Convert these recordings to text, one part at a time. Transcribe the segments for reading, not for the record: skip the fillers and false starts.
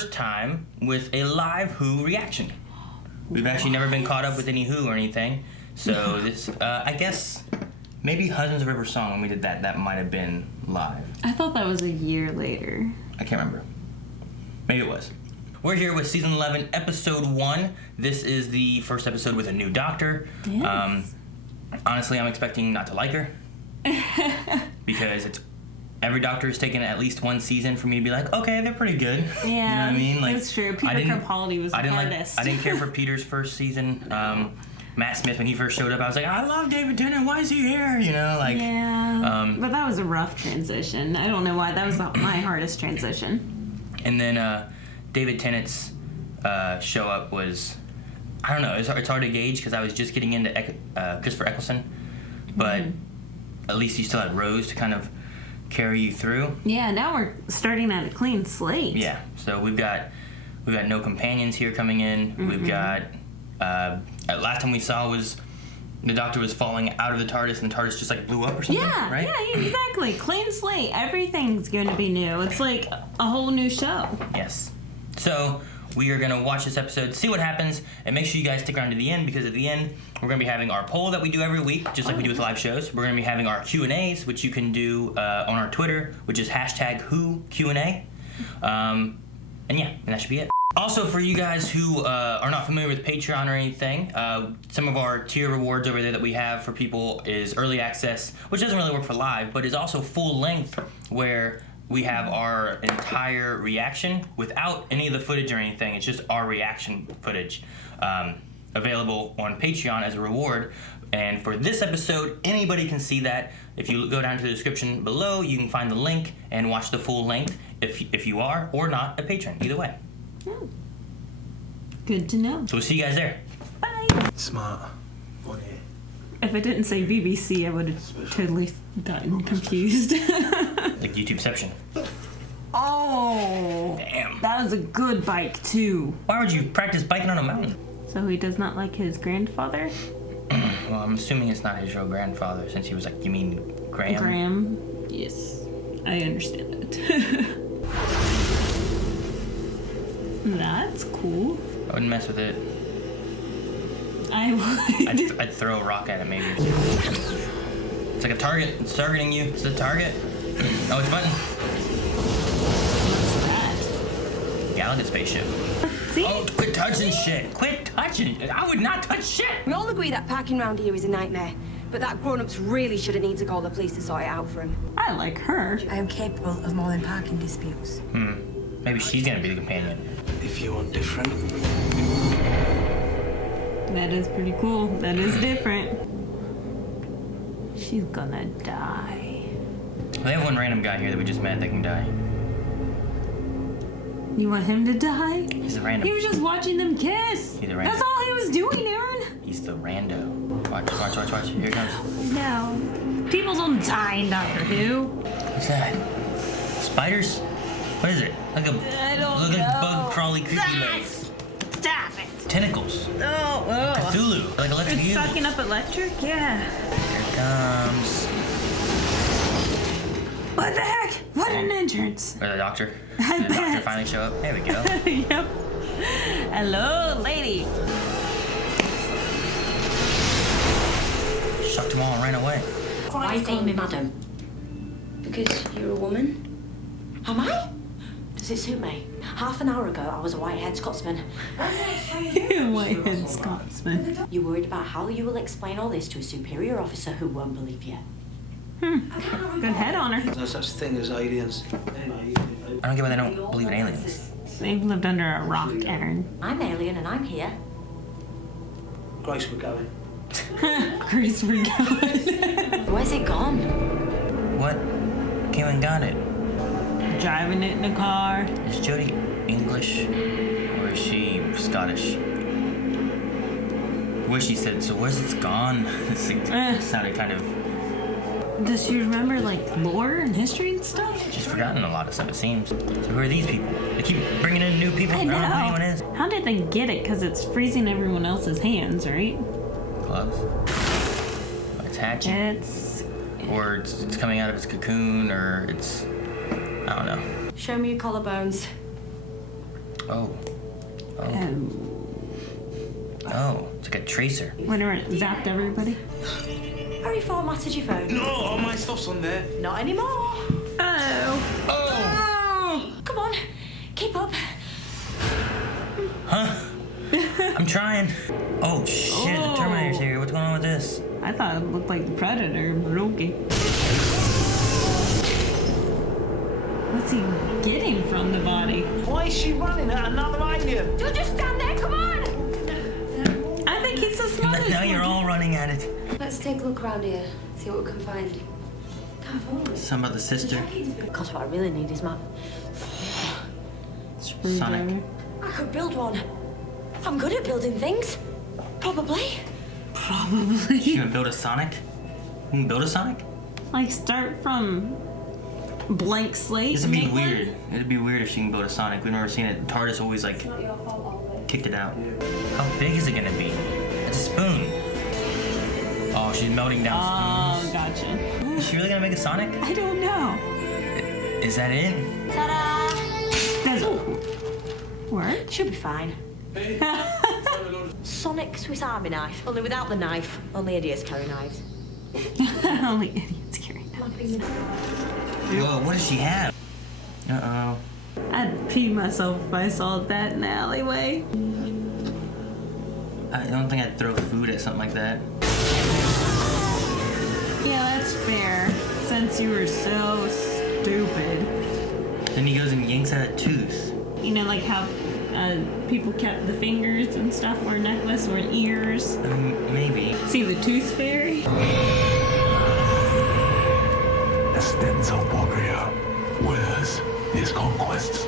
first time with a live Who reaction. We've actually never been caught up with any Who or anything. So this, I guess, maybe Husbands of River Song, when we did that might have been live. I thought that was a year later. I can't remember. Maybe it was. We're here with season 11, episode 1. This is the first episode with a new doctor. Yes. Honestly, I'm expecting not to like her. Because every doctor has taken at least one season for me to be like, okay, they're pretty good. Yeah, you know what I mean? Like, that's true. Peter Capaldi was the hardest. I didn't care for Peter's first season. Matt Smith, when he first showed up, I was like, I love David Tennant. Why is he here? You know, like. Yeah. But that was a rough transition. I don't know why. That was my hardest transition. And then David Tennant's show up was, I don't know. It's hard to gauge because I was just getting into Christopher Eccleston, but at least you still had Rose to kind of carry you through. Yeah. Now we're starting at a clean slate. Yeah. So we've got no companions here coming in. We've got. Last time we saw was the Doctor was falling out of the TARDIS and the TARDIS just like blew up or something, right? Yeah, exactly. Clean slate. Everything's going to be new. It's like a whole new show. Yes. So we are going to watch this episode, see what happens, and make sure you guys stick around to the end, because at the end we're going to be having our poll that we do every week, just like we do with live shows. We're going to be having our Q&As, which you can do on our Twitter, which is #WhoQA. And that should be it. Also, for you guys who are not familiar with Patreon or anything, some of our tier rewards over there that we have for people is early access, which doesn't really work for live, but is also full length, where we have our entire reaction without any of the footage or anything. It's just our reaction footage available on Patreon as a reward. And for this episode, anybody can see that. If you go down to the description below, you can find the link and watch the full length if you are or not a patron, either way. Good to know. So we'll see you guys there. Bye. Smart. Funny. If I didn't say BBC, I would have totally gotten confused. Like YouTubeception. Oh. Damn. That was a good bike, too. Why would you practice biking on a mountain? So he does not like his grandfather? Well, I'm assuming it's not his real grandfather, since he was like, you mean Graham? Graham. Yes. I understand that. That's cool. I wouldn't mess with it. I would. I'd throw a rock at it, maybe. It's like a target. It's targeting you. It's a target. Oh, it's a button. What's that? Gallagher spaceship. See? Oh, quit touching shit. Quit touching. I would not touch shit. We all agree that parking round here is a nightmare, but that grown-up's really shouldn't need to call the police to sort it out for him. I like her. I am capable of more than parking disputes. Maybe she's gonna be the companion. If you want different. That is pretty cool. That is different. She's gonna die. They have one random guy here that we just met that can die. You want him to die? He's the random. He was just watching them kiss. He's a random. That's all he was doing, Aaron. He's the rando. Watch. Here it comes. No. People don't die in Doctor Who. What's that? Spiders? What is it? Like a I don't like know. bug crawly creepy legs. Stop it. Tentacles. Oh. Cthulhu. Like electric It's eels. sucking up electric? Yeah. Here it comes. What the heck? What an entrance. Or the doctor. I Did the doctor bet. finally show up? There we go. Yep. Hello, lady. Shucked them all and ran away. Why are you calling me madam? Because you're a woman? Am I? Does it suit me? Half an hour ago, I was a white-haired Scotsman. Whitehead Scotsman. You're worried about how you will explain all this to a superior officer who won't believe you. Good head on her. There's no such thing as aliens. I don't get why they don't believe in aliens. They've lived under a rock, Aaron. I'm alien and I'm here. Grace, we're going. Grace, we're going. Where's it gone? What? Came and got it. Driving it in the car. Is Jodie English or is she Scottish? The way she said, so where's it's gone? It sounded kind of. Does she remember, like, lore and history and stuff? She's forgotten a lot of stuff, it seems. So who are these people? They keep bringing in new people. I I don't know who know. anyone is. How did they get it? Because it's freezing everyone else's hands, right? Gloves. It's hatching. It's... Or it's coming out of its cocoon, or it's. I don't know. Show me your collarbones. Oh. Oh, it's like a tracer. Whenever it zapped everybody. I reformatted your phone. No, all my stuff's on there. Not anymore. Oh. Come on, keep up. Huh? I'm trying. Oh shit, the Terminator's here. What's going on with this? I thought it looked like the Predator, but okay. What's he getting from the body? Why is she running at another alien? You'll just stand there, come on! I think he's the smartest. Now you're all running at it. Let's take a look around here, see what we can find. Something about the sister. God, what I really need is my... Sonic. I could build one. I'm good at building things. Probably. You gonna build a Sonic? You can build a Sonic? Like start from blank slate. This would be make one? weird. It'd be weird if she can build a Sonic. We've never seen it. TARDIS always like kicked it out. How big is it gonna be? It's a spoon. Oh, she's melting down Oh, spoons. gotcha. Is she really gonna make a Sonic? I don't know. Is that it? Ta-da! Doesn't work. Should be fine. Sonic Swiss Army knife, only without the knife. Only idiots carry knives. Only idiots carry knives. Whoa, what does she have? Uh-oh. I'd pee myself if I saw that in the alleyway. I don't think I'd throw food at something like that. Yeah, that's fair. Since you were so stupid. Then he goes and yanks out a tooth. You know, like how people kept the fingers and stuff or necklace or ears. Maybe. See the tooth fairy? A Stenzel warrior wears his conquests.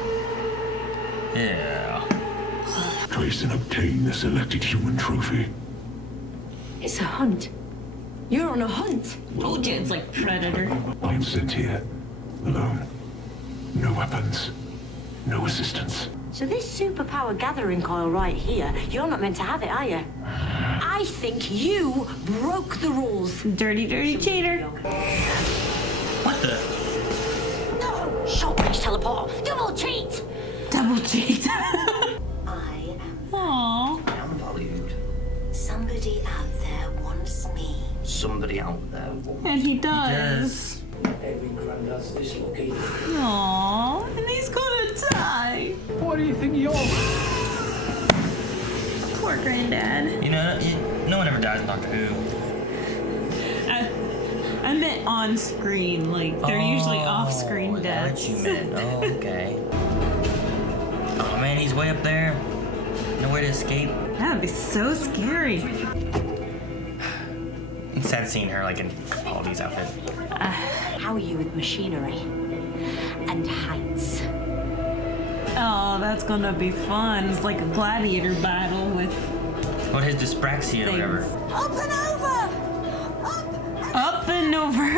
Yeah. Trace and obtain the selected human trophy. It's a hunt. You're on a hunt. Told you it's like Predator. I am sent here, alone. No weapons, no assistance. So this superpower gathering coil right here, you're not meant to have it, are you? I think you broke the rules. Dirty, dirty cheater. What the? No! Short range teleport! Double cheat! Double cheat. I am Aww. valued. Somebody out there wants me. Somebody out there. And he does. Every granddad's dislocated. Aww. And he's gonna die. What do you think you're? Poor granddad. You know, no one ever dies in Doctor Who. I meant on screen. Like, they're usually off screen That's deaths. what you meant. Oh, okay. Oh man, he's way up there. Nowhere to escape. That would be so scary. It's sad seeing her like in Capaldi's outfit. How are you with machinery? And heights? Oh, that's gonna be fun. It's like a gladiator battle with What his dyspraxia or whatever. Up and over! up and over.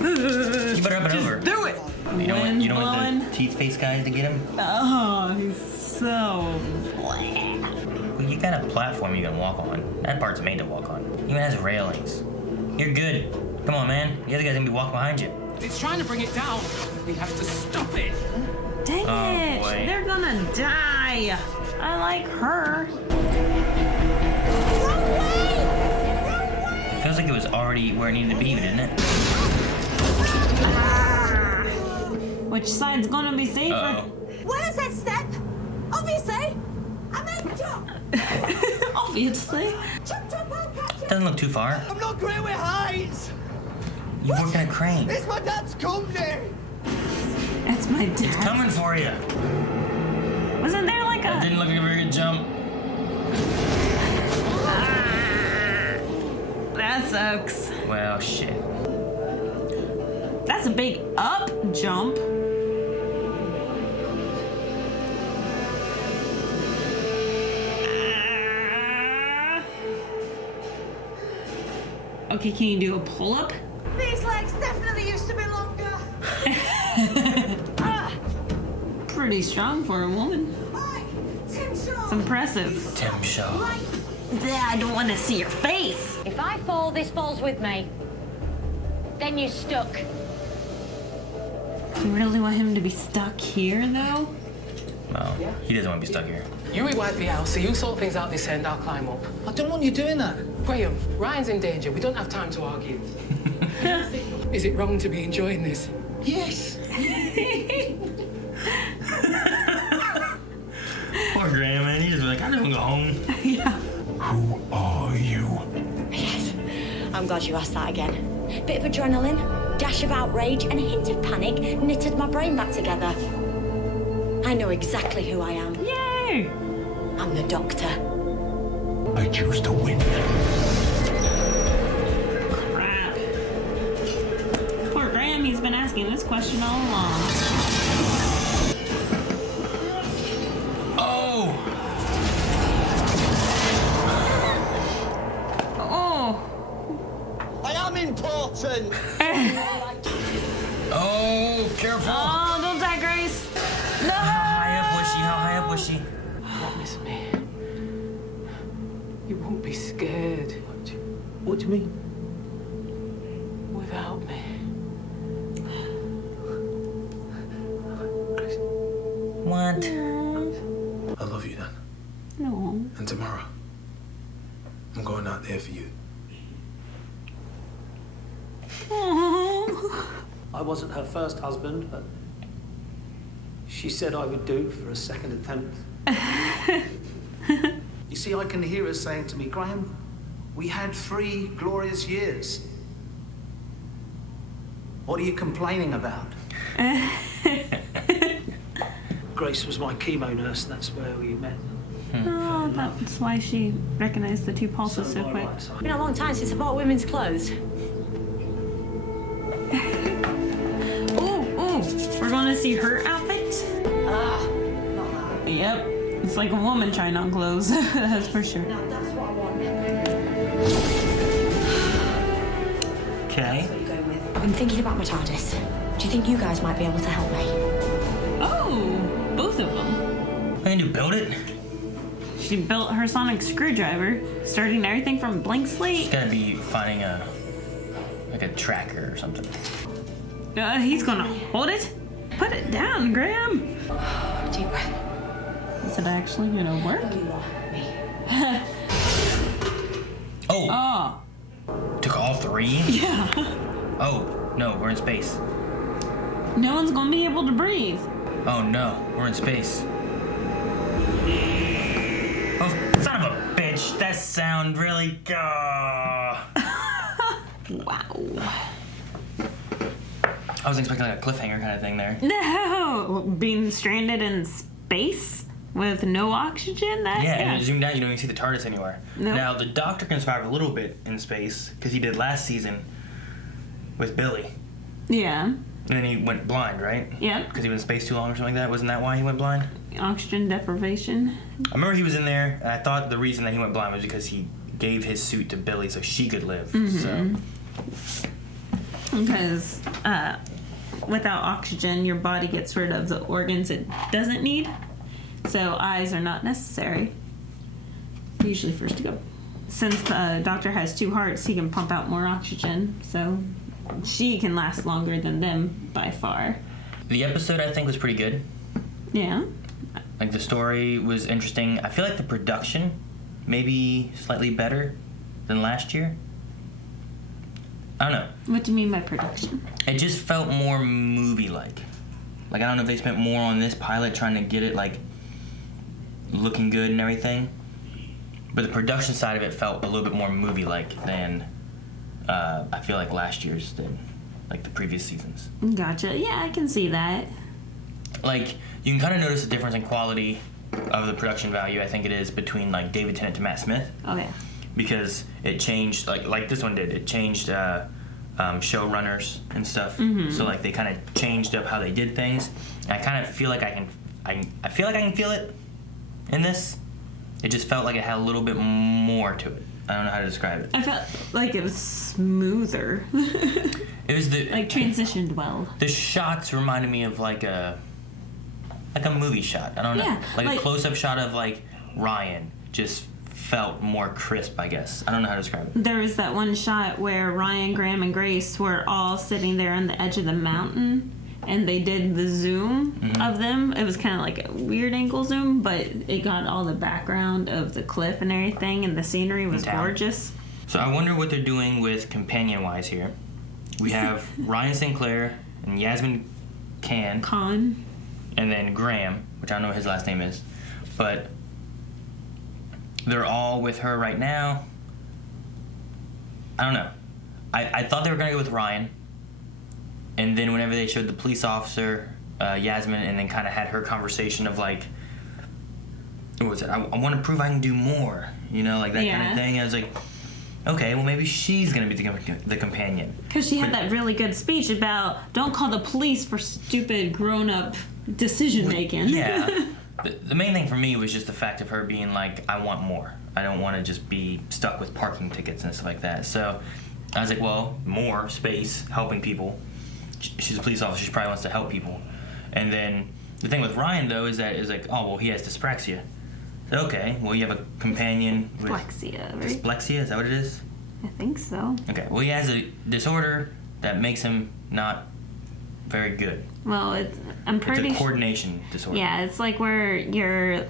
You better up and over. Do it! You don't Wind's want blowing. the teeth face guys to get him? Oh, he's so. Well, you got a platform you can walk on. That part's made to walk on. Even has railings. You're good. Come on, man. The other guy's gonna be walking behind you. It's trying to bring it down. We have to stop it. Dang Oh, it! boy. They're gonna die. I like her. Feels like it was already where it needed to be, didn't it? Which side's gonna be safer? Uh-oh. Where is that step? Obviously! I meant jump! Obviously. Jump, I'll catch you! Doesn't look too far. I'm not great with heights! You work in a crane. It's my dad's company! That's my It's dad. coming for you. Wasn't there like That a? didn't look like a very good jump. That sucks. Well, shit. That's a big up jump. Okay, can you do a pull up? These legs definitely used to be longer. Pretty strong for a woman. Right, Tim Shaw. It's impressive. Tim Shaw. I don't want to see your face. If I fall, this falls with me. Then you're stuck. You really want him to be stuck here, though? No, he doesn't want to be stuck here. You rewipe the house, so you sort things out this end, I'll climb up. I don't want you doing that. Graham, Ryan's in danger. We don't have time to argue. Is it wrong to be enjoying this? Yes. Poor Graham, man. He's just like, I don't go home. Yeah. Who are you? Yes. I'm glad you asked that again. Bit of adrenaline, dash of outrage, and a hint of panic knitted my brain back together. I know exactly who I am. Yay! I'm the Doctor. I choose to win. Crap. Poor Graham, he's been asking this question all along. Oh! Oh! I am important. Oh, careful! Oh, don't die, Grace! No! How high up was she? Promise me. You won't be scared What do you mean? without me. What? I love you, Dan. No. And tomorrow, I'm going out there for you. Oh. I wasn't her first husband, but she said I would do for a second attempt. You see, I can hear her saying to me, Graham, we had 3 glorious years. What are you complaining about? Grace was my chemo nurse, that's where we met. Oh, that's why she recognized the 2 pulses so quick. It's been a long time since I bought women's clothes. Ooh, we're gonna see her outfit? Ah, Yep. It's like a woman trying on clothes, that's for sure. now that's what I want. Okay. What are you going with? I've been thinking about my TARDIS. Do you think you guys might be able to help me? Oh, both of them. What can you do, build it? She built her sonic screwdriver, starting everything from blank slate. It's gotta be finding a tracker or something. He's gonna hold it? Put it down, Graham. Deep breath. Is it actually gonna work? You are me. Oh! Oh, Took all 3? yeah. Oh, no, we're in space. No one's gonna be able to breathe. Oh no, we're in space. Oh, son of a bitch, that sound really... Wow. I was expecting like a cliffhanger kind of thing there. No! Being stranded in space with no oxygen? That, Yeah, and zoomed out, you don't even see the TARDIS anywhere. Nope. Now, the Doctor can survive a little bit in space, because he did last season with Billy. Yeah. And then he went blind, right? Yep. Because he was in space too long or something like that. Wasn't that why he went blind? Oxygen deprivation. I remember he was in there, and I thought the reason that he went blind was because he gave his suit to Billy so she could live. So. Because without oxygen, your body gets rid of the organs it doesn't need. So eyes are not necessary. Usually first to go. Since the Doctor has 2 hearts, he can pump out more oxygen. So she can last longer than them by far. The episode, I think, was pretty good. Yeah. Like, the story was interesting. I feel like the production maybe slightly better than last year. I don't know. What do you mean by production? It just felt more movie-like. Like, I don't know if they spent more on this pilot trying to get it, like, looking good and everything. But the production side of it felt a little bit more movie-like than I feel like last year's did. Like, the previous seasons. Gotcha. Yeah, I can see that. Like, you can kind of notice the difference in quality of the production value, I think it is, between, like, David Tennant to Matt Smith. Okay. Because it changed, like this one did. It changed showrunners and stuff. So like they kind of changed up how they did things. And I kind of feel like I feel like I can feel it in this. It just felt like it had a little bit more to it. I don't know how to describe it. I felt like it was smoother. It was like transitioned well. The shots reminded me of like a movie shot. I don't know. Yeah, Like a close-up shot of like Ryan just felt more crisp, I guess. I don't know how to describe it. There was that one shot where Ryan, Graham, and Grace were all sitting there on the edge of the mountain, and they did the zoom of them. It was kind of like a weird angle zoom, but it got all the background of the cliff and everything, and the scenery was gorgeous. So I wonder what they're doing with companion-wise here. We have Ryan Sinclair and Yasmin Khan. And then Graham, which I don't know what his last name is. But they're all with her right now. I don't know. I thought they were going to go with Ryan. And then whenever they showed the police officer, Yasmin, and then kind of had her conversation of like, what was it? I want to prove I can do more. You know, like that kind of thing. I was like, okay, well maybe she's going to be the companion. Because she had that really good speech about don't call the police for stupid grown-up decision-making. Yeah. The main thing for me was just the fact of her being like, I want more. I don't want to just be stuck with parking tickets and stuff like that. So I was like, well, more space, helping people. She's a police officer. She probably wants to help people. And then the thing with Ryan, though, is like, oh, well, he has dyspraxia. So, okay, well, you have a companion with... Dysplexia, right? Dysplexia, is that what it is? I think so. Okay, well, he has a disorder that makes him not very good. Well, it's a coordination disorder. Yeah, it's like where your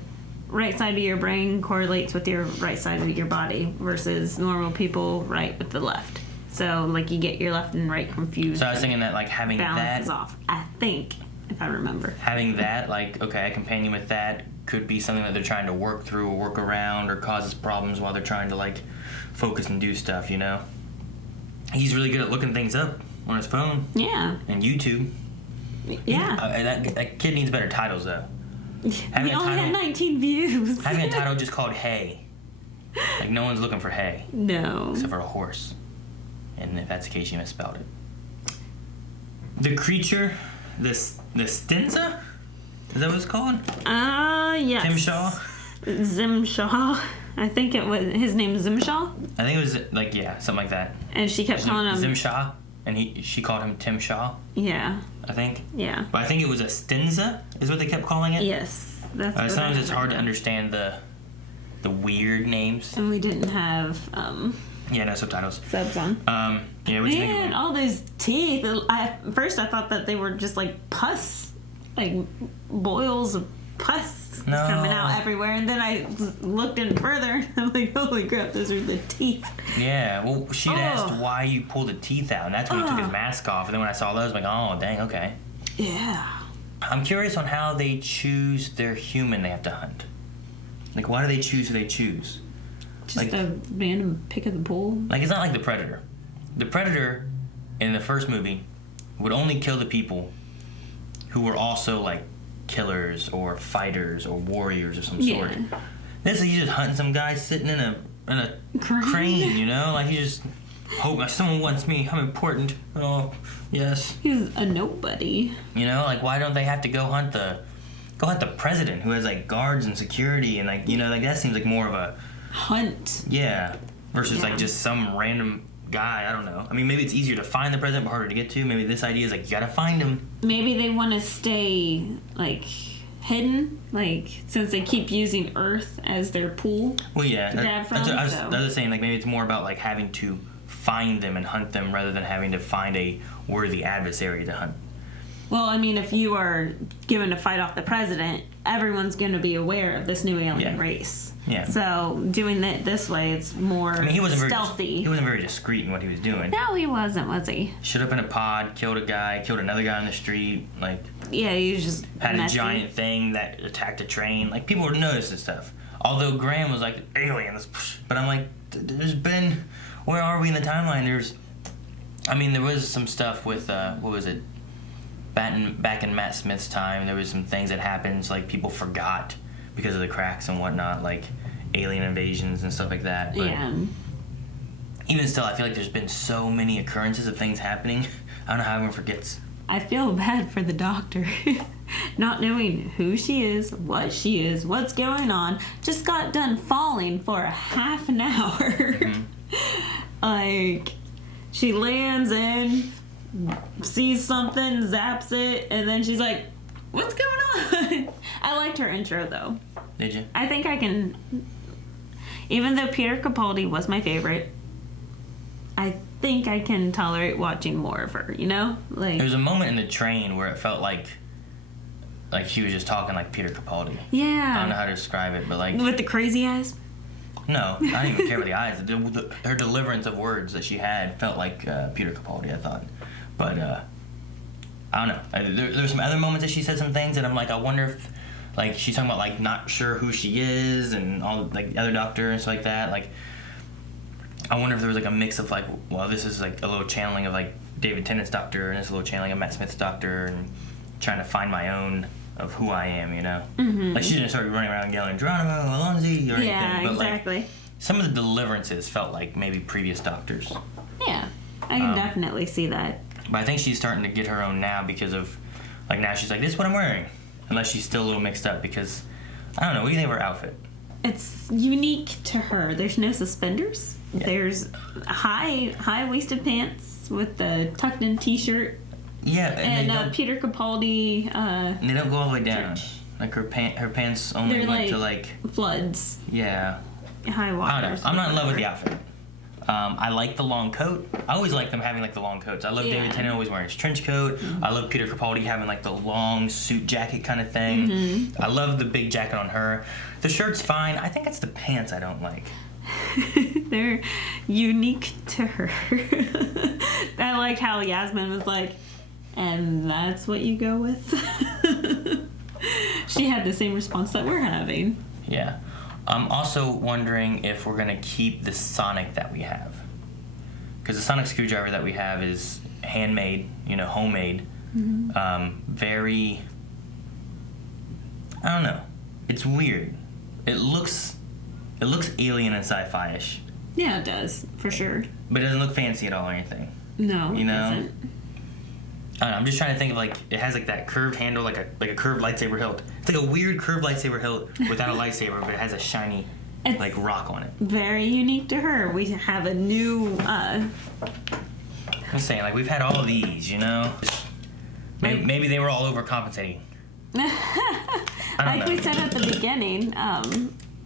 right side of your brain correlates with your right side of your body versus normal people right with the left. So, like, you get your left and right confused. So I was thinking that, like, having balance that... is off, I think, if I remember. Having that, like, okay, a companion with that could be something that they're trying to work through or work around or causes problems while they're trying to, like, focus and do stuff, you know? He's really good at looking things up on his phone. Yeah. And YouTube. Yeah. That kid needs better titles, though. He only had 19 views. Having a title just called Hay. Like, no one's looking for hay. No. Except for a horse. And if that's the case, you misspelled it. The creature, the Stinza? Is that what it's called? Yes. Tim Shaw? Zimshaw. I think it was, his name is Zimshaw? I think it was, like, yeah, something like that. And she kept calling him... Zimshaw, and she called him Tim Shaw. Yeah. I think. Yeah. But I think it was a Stinza, is what they kept calling it. Yes. That's sometimes it's hard to understand the weird names. And we didn't have... Yeah, no subtitles. Subs on. Yeah, what'd you think of Man, them? all those teeth. First I thought that they were just like pus. Like boils of pus coming out everywhere. And then I looked in further and I'm like, holy crap, those are the teeth. Yeah, well, she'd asked why you pull the teeth out, and that's when he took his mask off. And then when I saw those, I'm like, oh, dang, okay. Yeah. I'm curious on how they choose their human they have to hunt. Like, why do they choose who they choose? Just like, a random pick of the pool? Like, it's not like the Predator. The Predator, in the first movie, would only kill the people who were also, like, killers or fighters or warriors of some sort. This is, he's just hunting some guy sitting in a crane, you know? Like, he just, hope someone wants me, I'm important. Oh, yes. He's a nobody. You know, like, why don't they have to go hunt the president who has, like, guards and security and, like, you know, like, that seems like more of a... hunt. Yeah. Versus, like, just some random guy. I don't know. I mean, maybe it's easier to find the president but harder to get to. Maybe this idea is, like, you gotta find him. Maybe they want to stay, like, hidden. Like, since they keep using Earth as their pool. Well, yeah. I was saying, like, maybe it's more about, like, having to find them and hunt them rather than having to find a worthy adversary to hunt. Well, I mean, if you are given to fight off the president, everyone's going to be aware of this new alien race. Yeah. So doing it this way, it's more stealthy. He wasn't very discreet in what he was doing. No, he wasn't, was he? Showed up in a pod, killed a guy, killed another guy on the street. Like, yeah, he was just had messy. a giant thing that attacked a train. Like, people would notice this stuff. Although Graham was like, aliens. But I'm like, there's been... Where are we in the timeline? There was some stuff with, what was it? Back in Matt Smith's time, there was some things that happened, like people forgot because of the cracks and whatnot, like alien invasions and stuff like that. But yeah. Even still, I feel like there's been so many occurrences of things happening. I don't know how everyone forgets. I feel bad for the doctor. Not knowing who she is, what's going on. Just got done falling for a half an hour. Mm-hmm. Like, she lands in, sees something, zaps it, and then she's like, what's going on? I liked her intro, though. Did you? I think I can... Even though Peter Capaldi was my favorite, I think I can tolerate watching more of her, you know? Like, There was a moment in the train where it felt like she was just talking like Peter Capaldi. yeah. I don't know how to describe it, but like... With the crazy eyes? No, I don't even care about the eyes. Her deliverance of words that she had felt like Peter Capaldi, I thought. But, I don't know. There's some other moments that she said some things, and I'm like, I wonder if, like, she's talking about, like, not sure who she is, and all, like, the other doctor and stuff like that. Like, I wonder if there was, like, a mix of, like, well, this is, like, a little channeling of, like, David Tennant's doctor, and this is a little channeling of Matt Smith's doctor, and trying to find my own of who I am, you know? Mm-hmm. Like, she didn't start running around yelling, Geronimo, Alonzi, or anything. Yeah, But, exactly. like, some of the deliverances felt like maybe previous doctors. Yeah, I can definitely see that. But I think she's starting to get her own now because of, like, now she's like, this is what I'm wearing. Unless she's still a little mixed up because, I don't know, what do you think of her outfit? It's unique to her. There's no suspenders. Yeah. There's high-waisted pants with the tucked-in t-shirt. Yeah, And Peter Capaldi. And they don't go all the way down. Like her pants only went to like floods. Yeah. High water. I don't know. I'm not in love with the outfit. I like the long coat. I always like them having like the long coats. I love David Tennant always wearing his trench coat. Mm-hmm. I love Peter Capaldi having like the long suit jacket kind of thing. Mm-hmm. I love the big jacket on her. The shirt's fine. I think it's the pants I don't like. They're unique to her. I like how Yasmin was like, and that's what you go with? She had the same response that we're having. Yeah. I'm also wondering if we're going to keep the Sonic that we have. Because the Sonic screwdriver that we have is handmade, you know, homemade. Mm-hmm. Very... I don't know. It's weird. It looks alien and sci-fi-ish. Yeah, it does, for sure. But it doesn't look fancy at all or anything. No, you know? It doesn't. I don't know, I'm just trying to think of like, it has like that curved handle, like a curved lightsaber hilt. It's like a weird curved lightsaber hilt without a lightsaber, but it has a shiny like rock on it. Very unique to her. We have a new I'm saying, like, we've had all of these, you know? Maybe they were all overcompensating. Like we said at the beginning,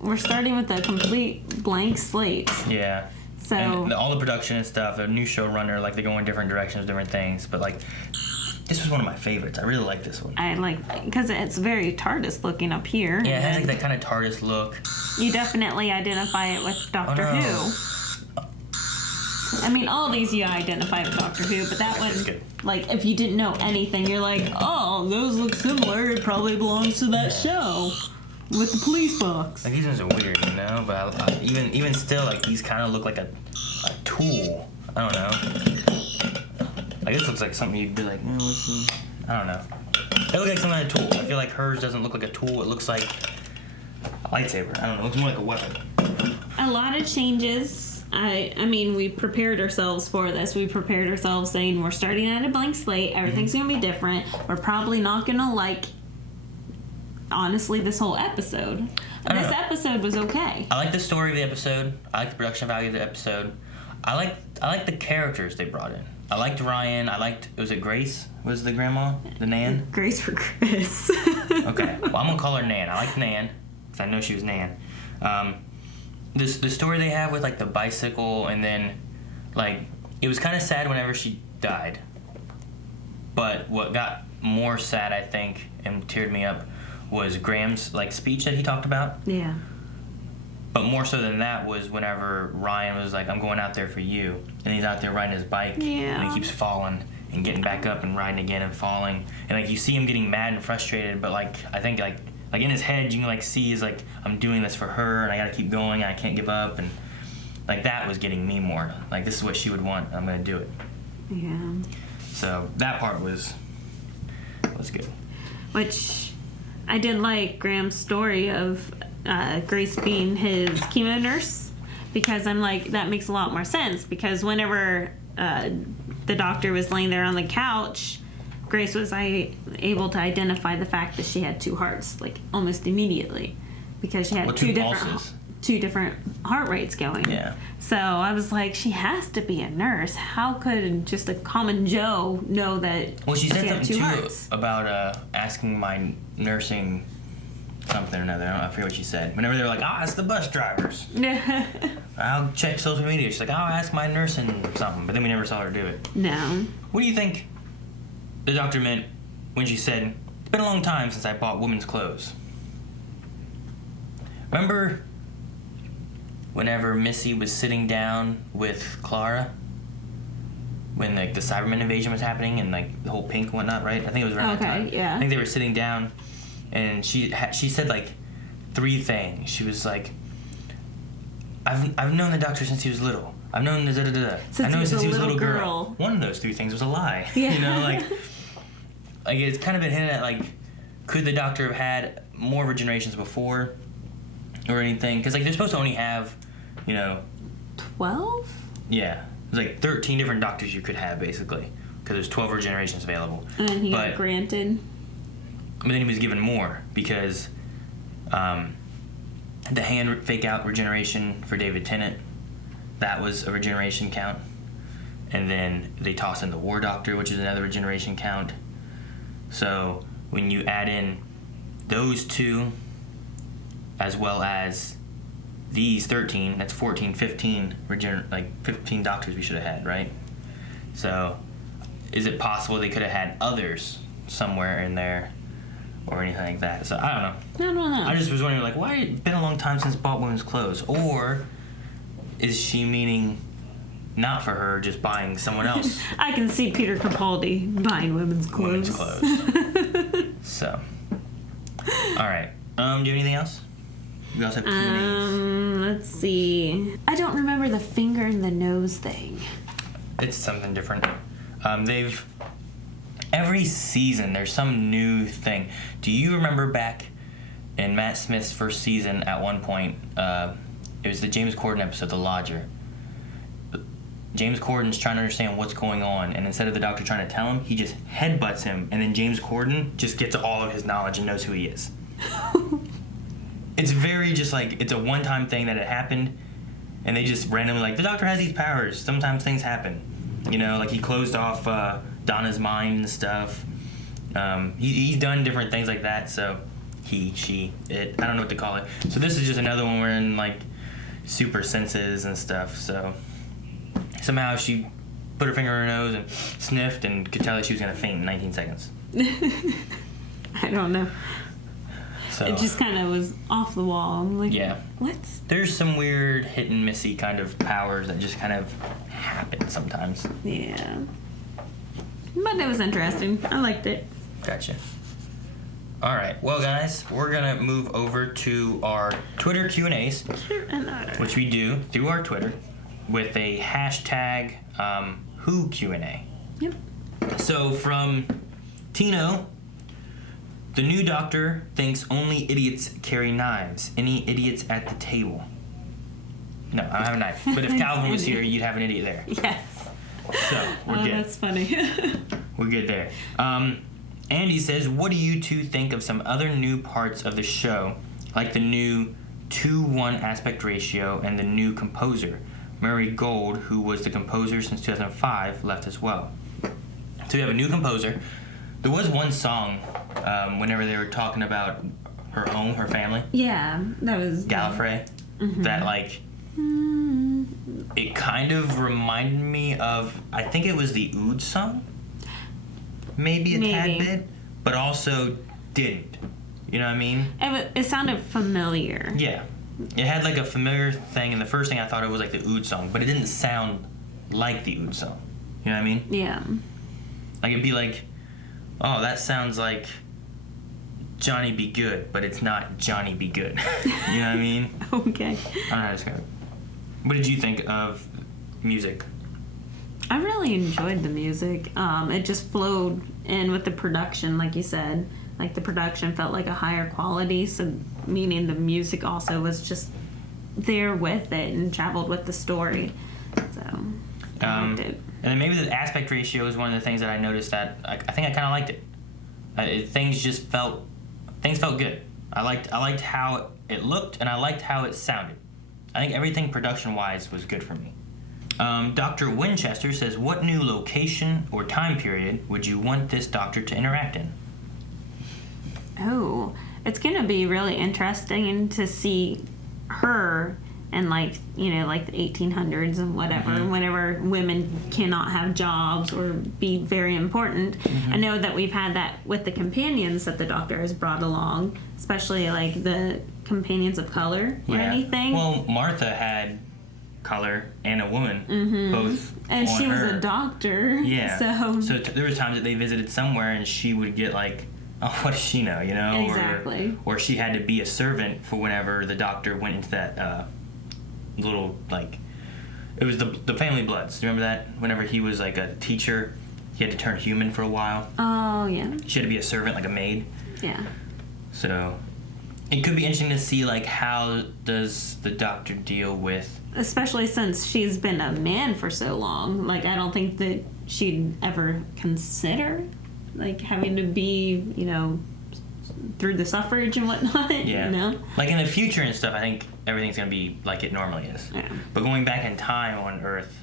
we're starting with a complete blank slate. Yeah. So and all the production and stuff, a new showrunner, like they go in different directions, different things. But like, this was one of my favorites. I really like this one. I like because it's very TARDIS looking up here. Yeah, it has like that kind of TARDIS look. You definitely identify it with Doctor Who. I mean, all these you identify with Doctor Who, but that one, like, if you didn't know anything, you're like, oh, those look similar. It probably belongs to that show. With the police box. Like, these ones are weird, you know? But even still, like, these kind of look like a tool. I don't know. Like, this looks like something you'd be like, I don't know. They look like some kind of tool. I feel like hers doesn't look like a tool. It looks like a lightsaber. I don't know. It looks more like a weapon. A lot of changes. I mean, we prepared ourselves for this. We prepared ourselves saying we're starting at a blank slate. Everything's going to be different. We're probably not going to like... honestly, this whole episode. This episode was okay. I like the story of the episode. I like the production value of the episode. I like the characters they brought in. I liked Ryan. Was it Grace? Was the grandma? The Nan? Grace for Chris. Okay. Well, I'm going to call her Nan. I like Nan, because I know she was Nan. The story they have with, like, the bicycle, and then, like, it was kind of sad whenever she died. But what got more sad, I think, and teared me up, was Graham's like speech that he talked about. Yeah. But more so than that was whenever Ryan was like, I'm going out there for you. And he's out there riding his bike. Yeah. And he keeps falling and getting back up and riding again and falling. And like you see him getting mad and frustrated, but like I think like in his head you can like see is like, I'm doing this for her and I gotta keep going and I can't give up, and like that was getting me more. Like this is what she would want, I'm gonna do it. Yeah. So that part was good. Which I did like Graham's story of Grace being his chemo nurse, because I'm like, that makes a lot more sense, because whenever the doctor was laying there on the couch, Grace was able to identify the fact that she had two hearts, like almost immediately, because she had two different heart rates going. Yeah. So I was like, she has to be a nurse. How could just a common Joe know that? Well, she said something two too hearts? about asking my nursing something or another. I forget what she said. Whenever they're like, it's the bus drivers. I'll check social media. She's like, I'll ask my nurse and something. But then we never saw her do it. No. What do you think the doctor meant when she said, it's been a long time since I bought women's clothes? Remember whenever Missy was sitting down with Clara? When like the Cybermen invasion was happening and like the whole pink and whatnot, right? I think it was around that time. Yeah. I think they were sitting down, and she said like 3 things. She was like, "I've known the doctor since he was little. I've known the da da da. I know since he was a little girl." One of those 3 things was a lie. Yeah. You know, like it's kind of been hinted at like, could the doctor have had more regenerations before, or anything? Because like they're supposed to only have, 12. Yeah. There's like 13 different doctors you could have, basically, because there's 12 regenerations available. And he got granted. But then he was given more because the hand fake out regeneration for David Tennant, that was a regeneration count. And then they tossed in the War Doctor, which is another regeneration count. So when you add in those 2, as well as these 13, that's 14, 15 15 doctors we should have had, right? So is it possible they could have had others somewhere in there or anything like that? So I don't know. I don't know. I just was wondering, like, why it's been a long time since bought women's clothes? Or is she meaning not for her, just buying someone else? I can see Peter Capaldi buying women's clothes. So, all right. Do you have anything else? We also have Q&As. Let's see. I don't remember the finger and the nose thing. It's something different. Every season there's some new thing. Do you remember back in Matt Smith's first season at one point, it was the James Corden episode, The Lodger. James Corden's trying to understand what's going on, and instead of the doctor trying to tell him, he just headbutts him, and then James Corden just gets all of his knowledge and knows who he is. It's very just like, it's a one-time thing that it happened, and they just randomly like, the doctor has these powers. Sometimes things happen. Like he closed off Donna's mind and stuff. He's done different things like that, so he, she, it, I don't know what to call it. So this is just another one where in like super senses and stuff, so somehow she put her finger in her nose and sniffed and could tell that she was going to faint in 19 seconds. I don't know. So, it just kind of was off the wall. I'm like, yeah. What? There's some weird hit and missy kind of powers that just kind of happen sometimes. Yeah. But it was interesting. I liked it. Gotcha. All right. Well, guys, we're going to move over to our Twitter Q&As, which we do through our Twitter with a hashtag Who Q&A. Yep. So from Tino, the new doctor thinks only idiots carry knives. Any idiots at the table? No, I don't have a knife. But if Calvin was here, you'd have an idiot there. Yes. So, we're good. That's funny. We're good there. Andy says, what do you two think of some other new parts of the show, like the new 2-1 aspect ratio and the new composer? Murray Gold, who was the composer since 2005, left as well. So we have a new composer. There was one song whenever they were talking about her home, her family. Yeah, that was Gallifrey. Mm-hmm. That like it kind of reminded me of, I think it was the Ood song, maybe a tad bit, but also didn't. You know what I mean? It sounded familiar. Yeah, it had like a familiar thing, and the first thing I thought it was like the Ood song, but it didn't sound like the Ood song. You know what I mean? Yeah. Like it'd be like, oh, that sounds like Johnny Be Good, but it's not Johnny Be Good. You know what I mean? Okay. I don't know how to describe it. What did you think of music? I really enjoyed the music. It just flowed in with the production, like you said. Like the production felt like a higher quality, so meaning the music also was just there with it and traveled with the story. So I liked it. And then maybe the aspect ratio is one of the things that I noticed that I think I kind of liked it. Things felt good. I liked how it looked, and I liked how it sounded. I think everything production-wise was good for me. Dr. Winchester says, what new location or time period would you want this doctor to interact in? Oh, It's going to be really interesting to see her in, like, you know, like the 1800s and whatever, whenever women cannot have jobs or be very important. I know that we've had that with the companions that the Doctor has brought along, especially like the companions of color or anything. Well, Martha had color and a woman, both and on she was her. a doctor. Yeah. So There was times that they visited somewhere and she would get like, oh, what does she know, you know? Exactly. Or she had to be a servant for whenever the Doctor went into that little, like, it was the Family Bloods. Do you remember that? Whenever he was like a teacher, he had to turn human for a while. Oh, yeah. She had to be a servant, like a maid. Yeah. So it could be interesting to see, like, how does the Doctor deal with... Especially since she's been a man for so long. Like, I don't think that she'd ever consider, like, having to be, you know, through the suffrage and whatnot. Yeah. You know? Like, in the future and stuff, I think everything's going to be like it normally is. Yeah. But going back in time on Earth,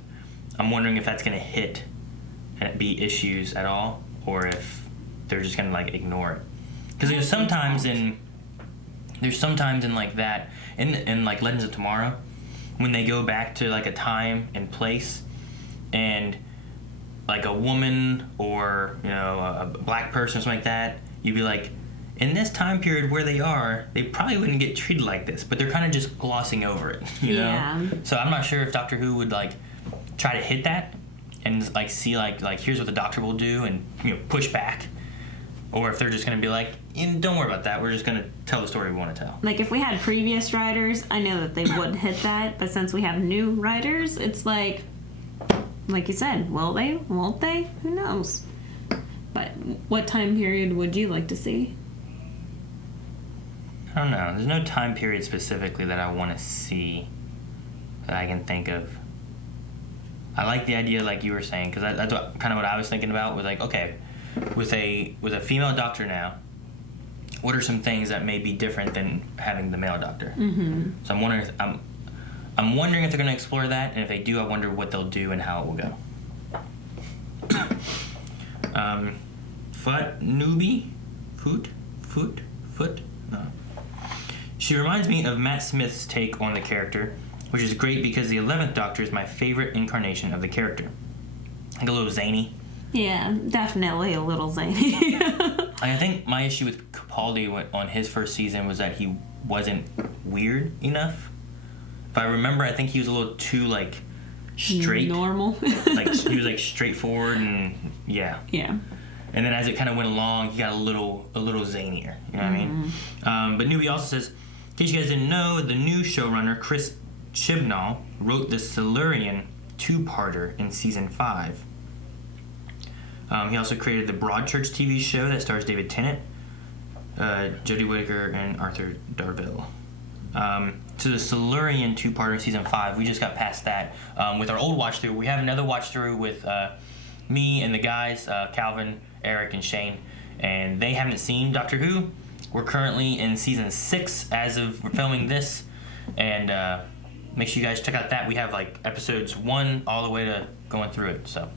I'm wondering if that's going to hit and be issues at all, or if they're just going to, like, ignore it. Because there's sometimes in like that, in like Legends of Tomorrow, when they go back to like a time and place, and like a woman or, you know, a black person or something like that, you'd be like, in this time period where they are, they probably wouldn't get treated like this, but they're kind of just glossing over it, you know? So I'm not sure if Doctor Who would like try to hit that and like see like here's what the Doctor will do and, you know, push back, or if they're just going to be like, don't worry about that, we're just going to tell the story we want to tell. Like, if we had previous writers, I know that they would hit that, but since we have new writers, it's like you said, will they, won't they, who knows? But what time period would you like to see? I don't know. There's no time period specifically that I want to see that I can think of. I like the idea, like you were saying, because that's kind of what I was thinking about. Was like, okay, with a female Doctor now, what are some things that may be different than having the male Doctor? So I'm wondering if they're going to explore that, and if they do, I wonder what they'll do and how it will go. Foot. No. She reminds me of Matt Smith's take on the character, which is great because the 11th Doctor is my favorite incarnation of the character. Like a little zany. Yeah, definitely a little zany. I think my issue with Capaldi on his first season was that he wasn't weird enough. If I remember, I think he was a little too, like, straight. Normal. Like, he was, like, straightforward and, yeah. Yeah. And then as it kind of went along, he got a little zanier. You know what I mean? But Newbie also says, in case you guys didn't know, the new showrunner, Chris Chibnall, wrote the Silurian two-parter in Season 5. He also created the Broadchurch TV show that stars David Tennant, Jodie Whittaker, and Arthur Darvill. To the Silurian two-parter in Season 5, we just got past that with our old watch-through. We have another watch-through with me and the guys, Calvin, Eric, and Shane, and they haven't seen Doctor Who. We're currently in Season 6 as of filming this, and make sure you guys check out that. We have like episodes 1 all the way to going through it. So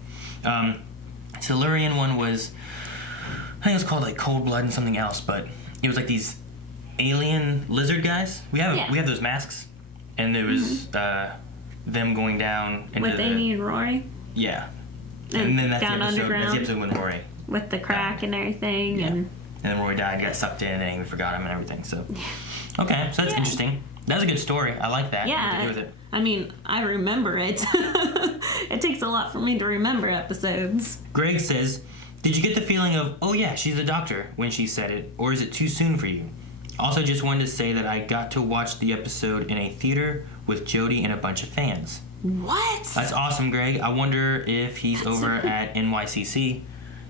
Silurian one was, I think it was called like Cold Blood and something else, but it was like these alien lizard guys. We have those masks, and there was them going down into with Amy and Rory. Yeah, and then that's down the episode. underground. That's the episode with Rory. With the crack and everything, and then Rory died, got sucked in, and then we forgot him and everything. So, okay, so that's interesting. That's a good story. I like that. Yeah, with it. I mean, I remember it. It takes a lot for me to remember episodes. Greg says, did you get the feeling of, oh yeah, she's the Doctor when she said it, or is it too soon for you? Also, just wanted to say that I got to watch the episode in a theater with Jodie and a bunch of fans. What? That's awesome, Greg. I wonder if he's over at NYCC.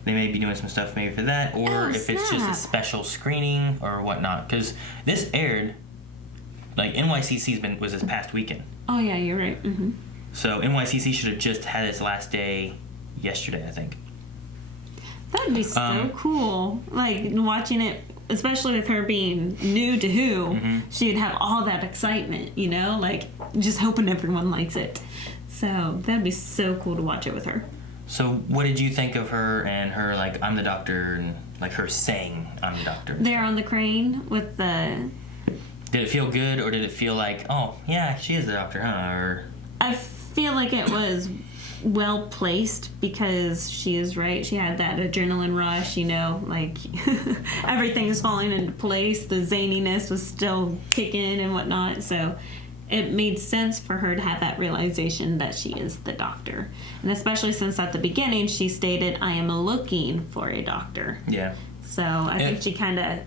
They may be doing some stuff maybe for that, or if it's just a special screening or whatnot. Because this aired, like NYCC was this past weekend. Oh yeah, you're right. Mm-hmm. So NYCC should have just had its last day yesterday, I think. That'd be so cool. Like watching it, especially with her being new to Who, she'd have all that excitement, you know, like just hoping everyone likes it. So that'd be so cool to watch it with her. So what did you think of her and her, like, I'm the doctor, and, like, her saying I'm the doctor? There on the crane with the... Did it feel good, or did it feel like, oh, yeah, she is the doctor, huh? Or... I feel like it was well placed because she is right. She had that adrenaline rush, you know, like everything is falling into place. The zaniness was still kicking and whatnot. So it made sense for her to have that realization that she is the doctor. And especially since at the beginning she stated, I am looking for a doctor. Yeah. So I think she kind of...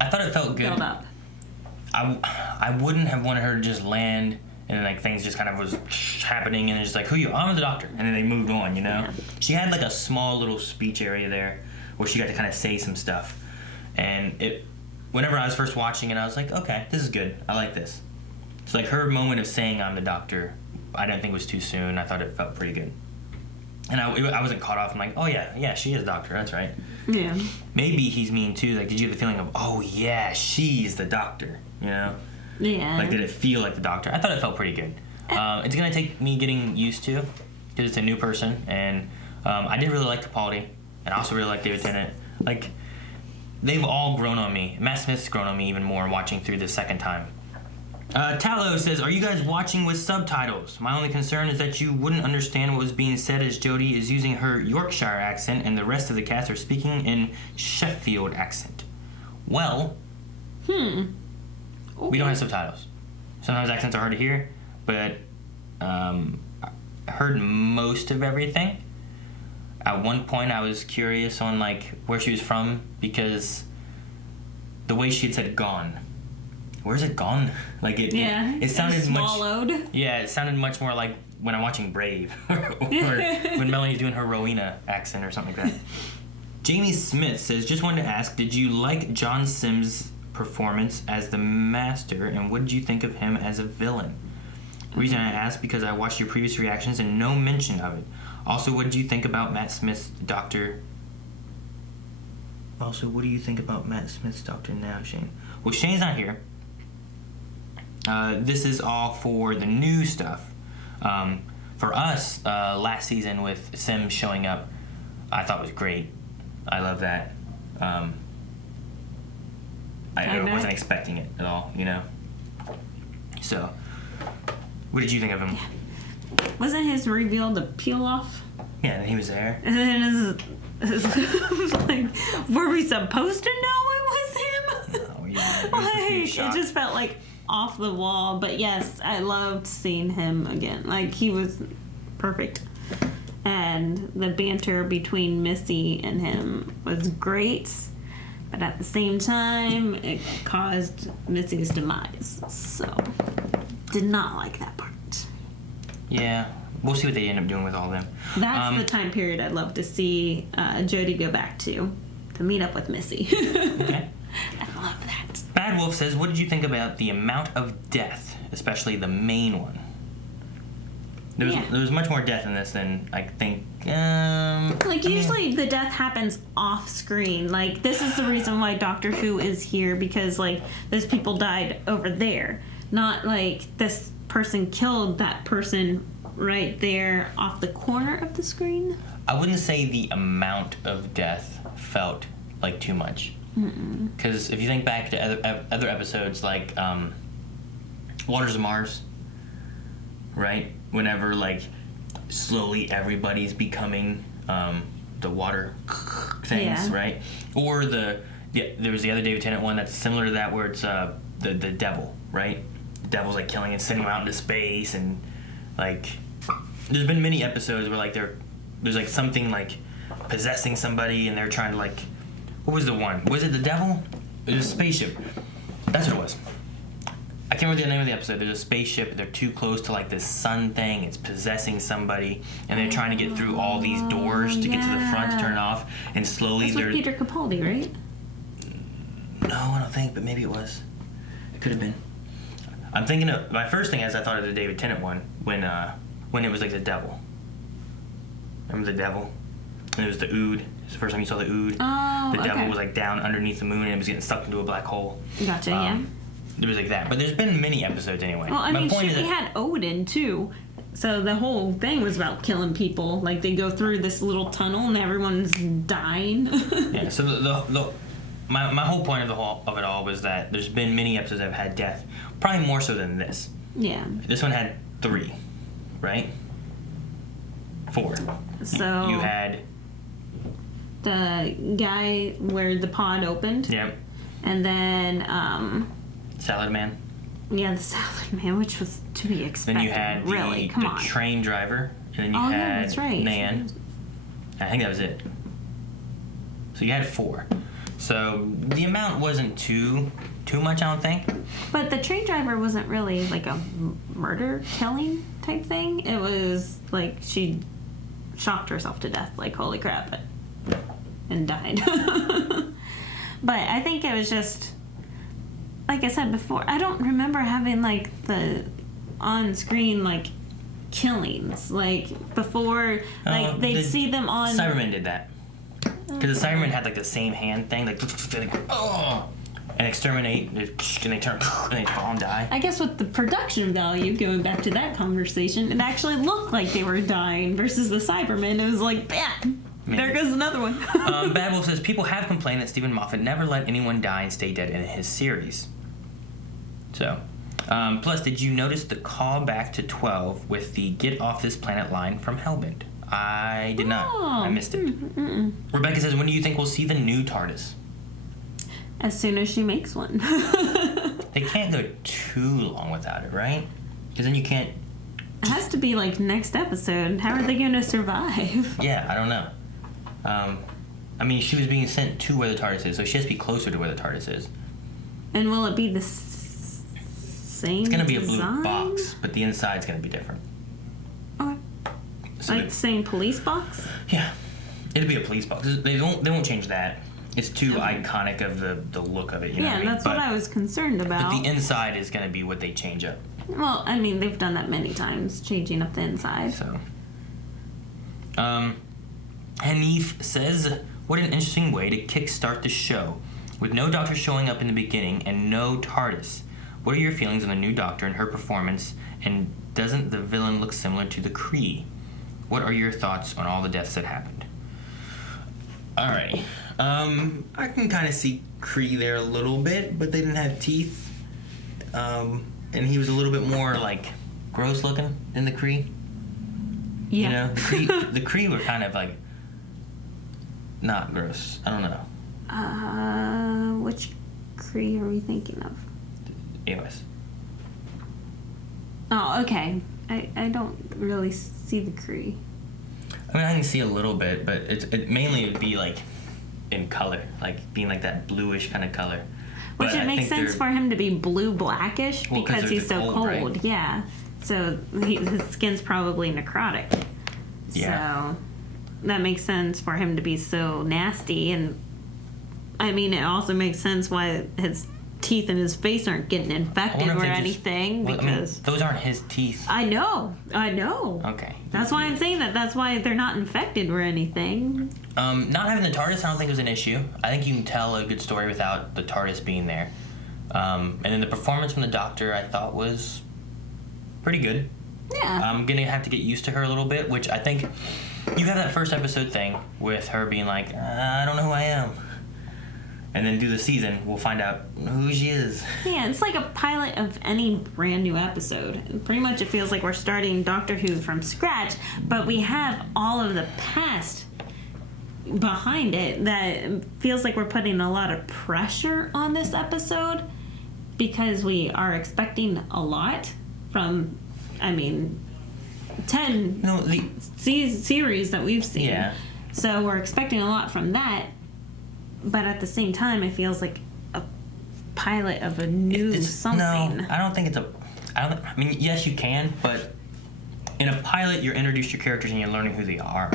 I thought it felt good. Built up. I wouldn't have wanted her to just land and then, like, things just kind of was happening and it's just like, who are you? I'm the doctor. And then they moved on, you know? Yeah. She had, like, a small little speech area there where she got to kind of say some stuff. And whenever I was first watching it, I was like, okay, this is good. I like this. So, like, her moment of saying I'm the doctor, I didn't think was too soon. I thought it felt pretty good. And I wasn't caught off. I'm like, oh, yeah, she is the doctor. That's right. Yeah. Maybe he's mean, too. Like, did you have the feeling of, oh, yeah, she's the doctor, you know? Yeah. Like, did it feel like the doctor? I thought it felt pretty good. It's going to take me getting used to, because it's a new person, and I did really like Capaldi, and I also really like David Tennant. Like, they've all grown on me. Matt Smith's grown on me even more watching through the second time. Tallow says, are you guys watching with subtitles? My only concern is that you wouldn't understand what was being said as Jodie is using her Yorkshire accent and the rest of the cast are speaking in Sheffield accent. Well, we don't have subtitles. Sometimes accents are hard to hear, but I heard most of everything. At one point, I was curious on, like, where she was from, because the way she had said gone. Where's it gone? Like, it sounded swallowed. It sounded much more like when I'm watching Brave, or when Melanie's doing her Rowena accent or something like that. Jamie Smith says, just wanted to ask, did you like John Sims' performance as the Master, and what did you think of him as a villain? The reason I asked because I watched your previous reactions and no mention of it. Also, what did you think about Matt Smith's Doctor? Also, what do you think about Matt Smith's Doctor now, Shane? Well, Shane's not here. This is all for the new stuff. For us, last season with Sims showing up, I thought was great. I love that. I wasn't expecting it at all, you know? So, what did you think of him? Wasn't his reveal the peel off? Yeah, and he was there. And then it's like, were we supposed to know it was him? Oh, yeah. It just felt like off the wall. But yes, I loved seeing him again. Like, he was perfect. And the banter between Missy and him was great. But at the same time, it caused Missy's demise. So, did not like that part. Yeah, we'll see what they end up doing with all of them. That's the time period I'd love to see Jodie go back to meet up with Missy. Okay. I love that. Bad Wolf says, what did you think about the amount of death, especially the main one? There was much more death in this than I think. Usually the death happens off screen. Like, this is the reason why Doctor Who is here, because, like, those people died over there. Not like this person killed that person right there off the corner of the screen. I wouldn't say the amount of death felt like too much. Because if you think back to other episodes, like Waters of Mars, right? Whenever, like, slowly everybody's becoming the water things, right? Or there was the other David Tennant one that's similar to that, where it's the devil, right? The devil's, like, killing and sending them out into space, and, like, there's been many episodes where, like, there's like something, like, possessing somebody, and they're trying to, like, what was the one? Was it the devil? It was a spaceship. That's what it was. I can't remember the name of the episode. There's a spaceship. They're too close to, like, this sun thing. It's possessing somebody, and they're trying to get through all these doors to get to the front to turn it off. And slowly That's with Peter Capaldi, right? No, I don't think, but maybe it was. It could have been. I'm thinking of my first thing is I thought of the David Tennant one when it was, like, the devil. Remember the devil? And it was the Ood. It's the first time you saw the Ood. Oh, the devil was, like, down underneath the moon and it was getting sucked into a black hole. Gotcha. Yeah. It was like that, but there's been many episodes anyway. Well, I mean, we had Odin too. So the whole thing was about killing people. Like, they go through this little tunnel and everyone's dying. Yeah, so my whole point of it all was that there's been many episodes that have had death. Probably more so than this. Yeah. This one had 3, right? 4. So you had the guy where the pod opened. Yep. And then Salad Man. Yeah, the salad man, which was to be expected. Then you had the train driver, and then you had that's right. Nan. I think that was it. So you had 4. So the amount wasn't too much, I don't think. But the train driver wasn't really like a murder killing type thing. It was like she shocked herself to death, like holy crap, and died. But I think it was just, like I said before, I don't remember having like the on-screen like killings like before. Like they'd see them on. Cybermen did that because the Cybermen had like the same hand thing, like and exterminate, and they turn and they all die. I guess with the production value, going back to that conversation, it actually looked like they were dying versus the Cybermen. It was like, bam. There goes another one. Bad Wolf says people have complained that Stephen Moffat never let anyone die and stay dead in his series. So, plus, did you notice the call back to 12 with the "Get off this planet" line from Hellbent? I did not. I missed it. Rebecca says, when do you think we'll see the new TARDIS? As soon as she makes one. They can't go too long without it, right? Because then you can't. It has to be like next episode. How are they going to survive? Yeah, I don't know. I mean, she was being sent to where the TARDIS is, so she has to be closer to where the TARDIS is. And will it be the same It's going to be design? a blue box, but the inside's going to be different. Okay. So like the same police box? Yeah. It'll be a police box. They won't change that. It's too iconic of the look of it. You know what I mean? That's what I was concerned about. But the inside is going to be what they change up. Well, I mean, they've done that many times, changing up the inside. So, Hanif says, what an interesting way to kickstart the show. With no Doctor showing up in the beginning and no TARDIS. What are your feelings on the new Doctor and her performance? And doesn't the villain look similar to the Kree? What are your thoughts on all the deaths that happened? Alrighty. I can kind of see Kree there a little bit, but they didn't have teeth. And he was a little bit more, like, gross looking than the Kree. Yeah. You know, the Kree were kind of, like, not gross. I don't know. Which Kree are we thinking of? AOS. Oh, okay. I don't really see the Kree. I mean, I can see a little bit, but it mainly would be, like, in color. Like, being, like, that bluish kind of color. Which it makes sense for him to be blue-blackish because he's so cold. Right? Yeah. So his skin's probably necrotic. Yeah. So that makes sense for him to be so nasty. And, I mean, it also makes sense why his teeth in his face aren't getting infected or anything. Because I mean, those aren't his teeth. I know. Okay. That's why I'm saying that. That's why they're not infected or anything. Not having the TARDIS, I don't think was an issue. I think you can tell a good story without the TARDIS being there. And then the performance from the Doctor, I thought was pretty good. Yeah. I'm gonna have to get used to her a little bit, which I think you have that first episode thing with her being like, I don't know who I am. And then do the season, we'll find out who she is. Yeah, it's like a pilot of any brand new episode. And pretty much it feels like we're starting Doctor Who from scratch, but we have all of the past behind it that feels like we're putting a lot of pressure on this episode because we are expecting a lot from, 10 series that we've seen. Yeah. So we're expecting a lot from that. But at the same time, it feels like a pilot of a new something. No, I don't think it's I mean, yes, you can, but in a pilot, you're introduced to your characters and you're learning who they are.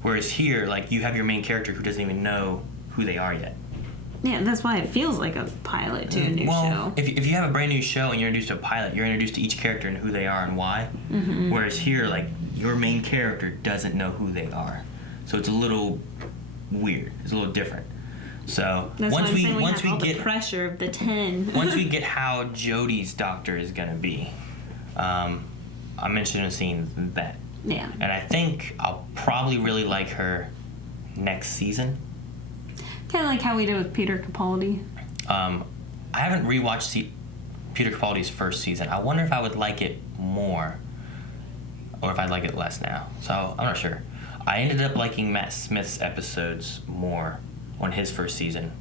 Whereas here, like, you have your main character who doesn't even know who they are yet. Yeah, that's why it feels like a pilot to a new show. If you have a brand new show and you're introduced to a pilot, you're introduced to each character and who they are and why. Mm-hmm. Whereas here, like, your main character doesn't know who they are. So it's a little weird. It's a little different. So that's once why I'm saying we get have all the pressure of the 10. Once we get how Jodie's Doctor is gonna be, I'm interested in seeing that. Yeah. And I think I'll probably really like her next season. Kind of like how we did with Peter Capaldi. I haven't rewatched Peter Capaldi's first season. I wonder if I would like it more, or if I'd like it less now. So I'm not sure. I ended up liking Matt Smith's episodes more on his first season,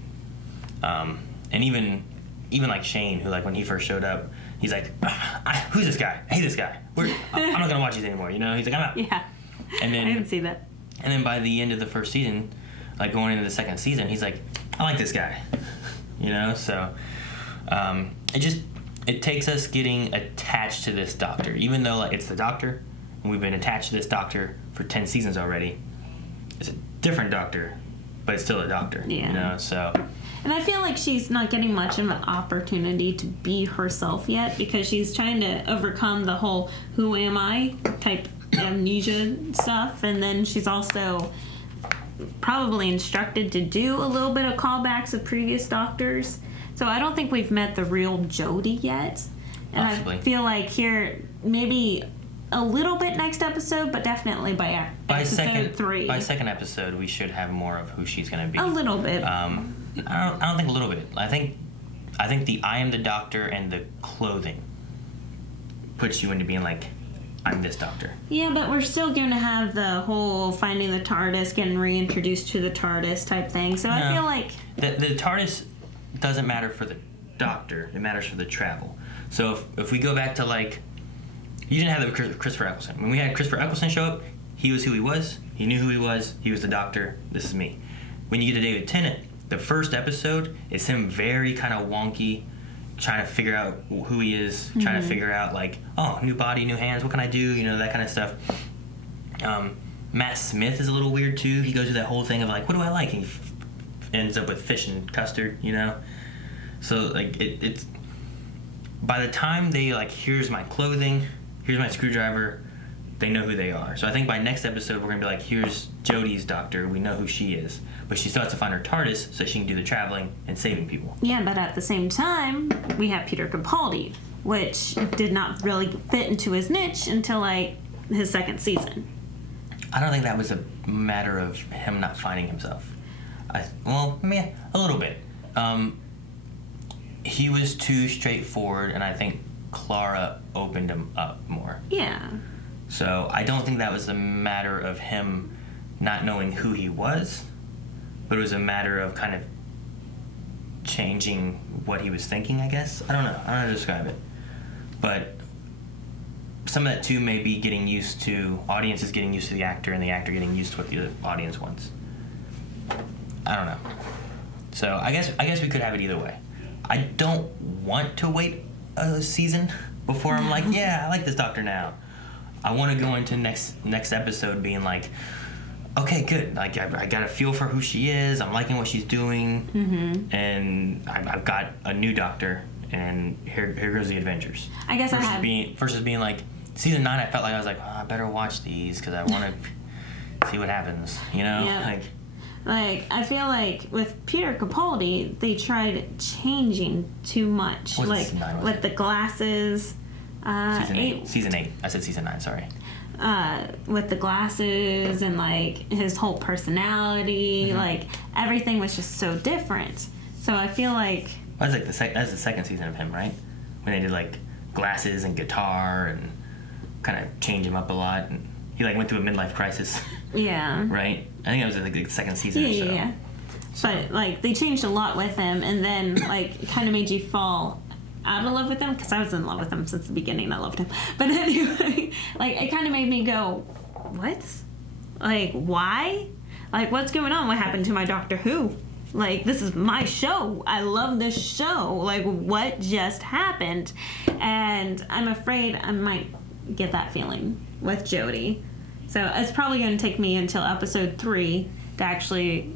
and even like Shane, who like when he first showed up, he's like, "Who's this guy? I hate this guy. I'm not gonna watch these anymore." You know, he's like, "I'm out." Yeah. And then I didn't see that. And then by the end of the first season, like going into the second season, he's like, "I like this guy." You know, so it takes us getting attached to this doctor, even though like it's the doctor, and we've been attached to this doctor for 10 seasons already. It's a different doctor, but it's still a doctor. Yeah. You know, so. And I feel like she's not getting much of an opportunity to be herself yet, because she's trying to overcome the whole "who am I" type amnesia stuff, and then she's also probably instructed to do a little bit of callbacks of previous doctors. So I don't think we've met the real Jodie yet. And Possibly. I feel like here, maybe a little bit next episode, but definitely by episode 3. By second episode, we should have more of who she's going to be. A little bit. I don't think a little bit. I think the "I am the doctor" and the clothing puts you into being like, I'm this doctor. Yeah, but we're still going to have the whole finding the TARDIS, getting reintroduced to the TARDIS type thing. So I feel like the TARDIS doesn't matter for the doctor. It matters for the travel. So if we go back to like, you didn't have the Christopher Eccleston. When we had Christopher Eccleston show up, he was who he was. He knew who he was. He was the doctor. This is me. When you get to David Tennant, the first episode is him very kind of wonky, trying to figure out who he is, trying to figure out like, oh, new body, new hands, what can I do, you know, that kind of stuff. Matt Smith is a little weird too. He goes through that whole thing of like, what do I like? And he ends up with fish and custard, you know. So like it's by the time they like, here's my clothing, here's my screwdriver, they know who they are. So I think by next episode we're gonna be like, here's Jodie's doctor, we know who she is, but she still has to find her TARDIS so she can do the traveling and saving people. Yeah, but at the same time, we have Peter Capaldi, which did not really fit into his niche until like his second season. I don't think that was a matter of him not finding himself. A little bit. He was too straightforward, and I think Clara opened him up more. Yeah. So I don't think that was a matter of him not knowing who he was, but it was a matter of kind of changing what he was thinking, I guess. I don't know how to describe it. But some of that too may be getting used to, audiences getting used to the actor and the actor getting used to what the audience wants. I don't know. So I guess we could have it either way. I don't want to wait a season before I'm like, yeah, I like this doctor now. I want to go into next episode being like, okay, good. Like I got a feel for who she is. I'm liking what she's doing, and I've got a new doctor, and here goes the adventures. I guess versus being like season 9. I felt like I was like, oh, I better watch these because I want to see what happens. You know, yeah. Like, I feel like with Peter Capaldi, they tried changing too much. Like, with the glasses. Season 8. Season 8. I said season 9, sorry. With the glasses and, like, his whole personality. Like, everything was just so different. So I feel like... That's like that's the second season of him, right? When they did, like, glasses and guitar and kind of change him up a lot. And he, like, went through a midlife crisis. Yeah. Right? I think it was like the second season or so. Yeah. But, like, they changed a lot with him, and then, like, it kind of made you fall out of love with him, because I was in love with him since the beginning. I loved him. But anyway, like, it kind of made me go, what? Like, why? Like, what's going on? What happened to my Doctor Who? Like, this is my show. I love this show. Like, what just happened? And I'm afraid I might get that feeling with Jodie. So it's probably going to take me until episode 3 to actually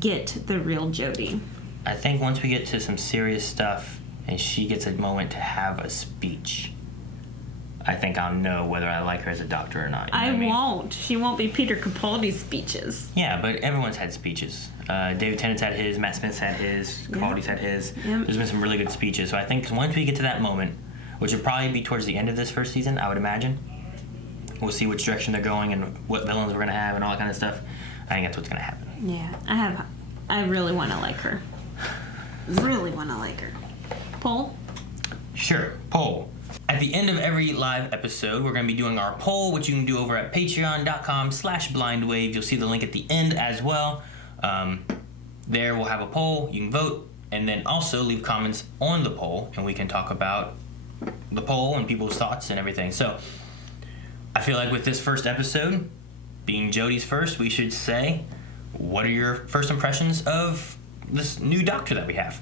get the real Jodie. I think once we get to some serious stuff and she gets a moment to have a speech, I think I'll know whether I like her as a doctor or not. I won't. She won't be Peter Capaldi's speeches. Yeah, but everyone's had speeches. David Tennant's had his, Matt Smith's had his, Capaldi's had his. Yep. There's been some really good speeches. So I think once we get to that moment which will probably be towards the end of this first season, I would imagine. We'll see which direction they're going and what villains we're gonna have and all that kind of stuff. I think that's what's gonna happen. Yeah, I really want to like her. Really want to like her. Poll? Sure, poll. At the end of every live episode, we're going to be doing our poll, which you can do over at patreon.com/blindwave. You'll see the link at the end as well. There we'll have a poll. You can vote, and then also leave comments on the poll, and we can talk about the poll and people's thoughts and everything. So I feel like with this first episode, being Jodie's first, we should say, what are your first impressions of this new doctor that we have?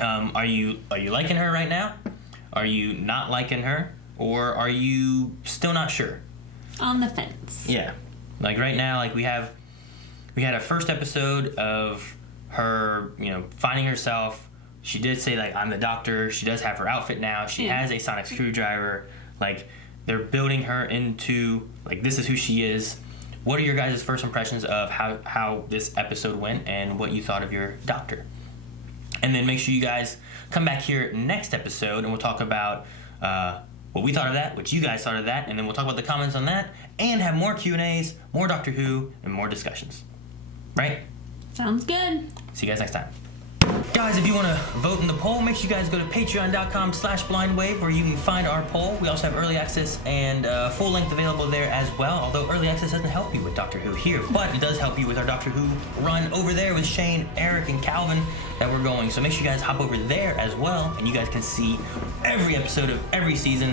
Are you liking her right now? Are you not liking her? Or are you still not sure? On the fence. Yeah. Like right now, like we had a first episode of her, finding herself. She did say, like, I'm the doctor. She does have her outfit now. She has a sonic screwdriver. Like, they're building her into, like, this is who she is. What are your guys' first impressions of how this episode went and what you thought of your doctor? And then make sure you guys come back here next episode and we'll talk about what we thought of that, what you guys thought of that, and then we'll talk about the comments on that and have more Q&As, more Doctor Who, and more discussions. Right? Sounds good. See you guys next time. Guys, if you want to vote in the poll, make sure you guys go to patreon.com/blindwave where you can find our poll. We also have early access and full length available there as well, although early access doesn't help you with Doctor Who here, but it does help you with our Doctor Who run over there with Shane, Eric, and Calvin that we're going. So make sure you guys hop over there as well, and you guys can see every episode of every season